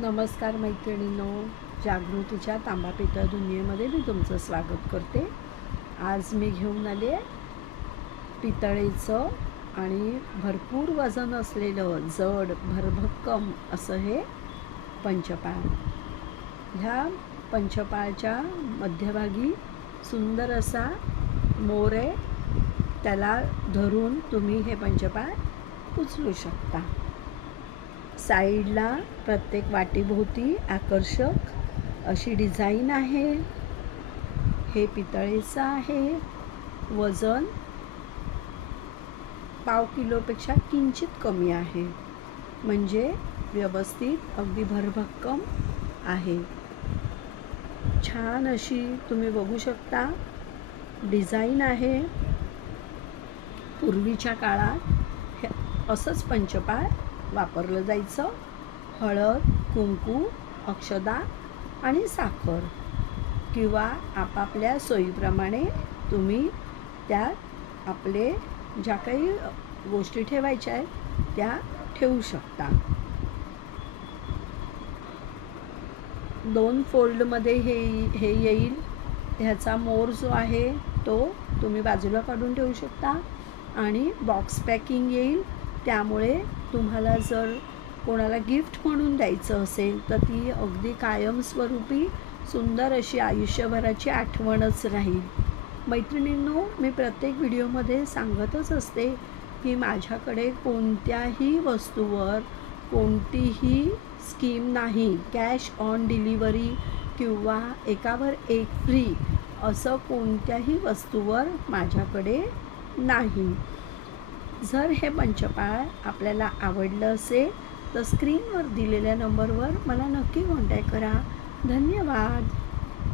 नमस्कार मैत्रिणींनो जागृतीच्या तांबा पितळ दुनियेमध्ये मी तुमचं स्वागत करते. आज मी घेऊन आले पितळेचं आणि भरपूर वजन असलेलं जड भरभक्कम असं हे पंचपाळ. ह्या पंचपाळच्या मध्यभागी सुंदर असा मोर आहे. त्याला धरून तुम्ही हे पंचपाळ उचलू शकता. साईडला प्रत्येक वाटीभोवती आकर्षक अशी डिझाईन आहे. हे पितळेचं आहे. वजन पाव किलोपेक्षा किंचित कमी आहे. म्हणजे व्यवस्थित अगदी भरभक्कम आहे. छान अशी तुम्ही बघू शकता डिझाईन आहे. पूर्वीच्या काळात हे असंच पंचपाळ वापरलं जायचं. हळद कुंकू अक्षदा आणि साखर किंवा आपापल्या सोयीप्रमाणे तुम्ही त्यात आपले ज्या काही गोष्टी ठेवायच्या आहेत त्या ठेवू शकता. दोन फोल्डमध्ये हे हे येईल. ह्याचा मोर जो आहे तो तुम्ही बाजूला काढून ठेवू शकता. आणि बॉक्स पॅकिंग येईल. त्यामुळे तुम्हाला जर कोणाला गिफ्ट म्हणून द्यायचं असेल तर ती अगदी कायमस्वरूपी सुंदर अशी आयुष्यभराची आठवणच राहील. मैत्रिणींनो मी प्रत्येक व्हिडिओमध्ये सांगतच असते की माझ्याकडे कोणत्याही वस्तूवर कोणतीही स्कीम नाही. कॅश ऑन डिलिव्हरी किंवा एकावर एक फ्री असं कोणत्याही वस्तूवर माझ्याकडे नाही. जर हे पंचपाळ आपल्याला आवडलं असेल तर स्क्रीनवर दिलेल्या नंबरवर मला नक्की कॉन्टॅक्ट करा. धन्यवाद.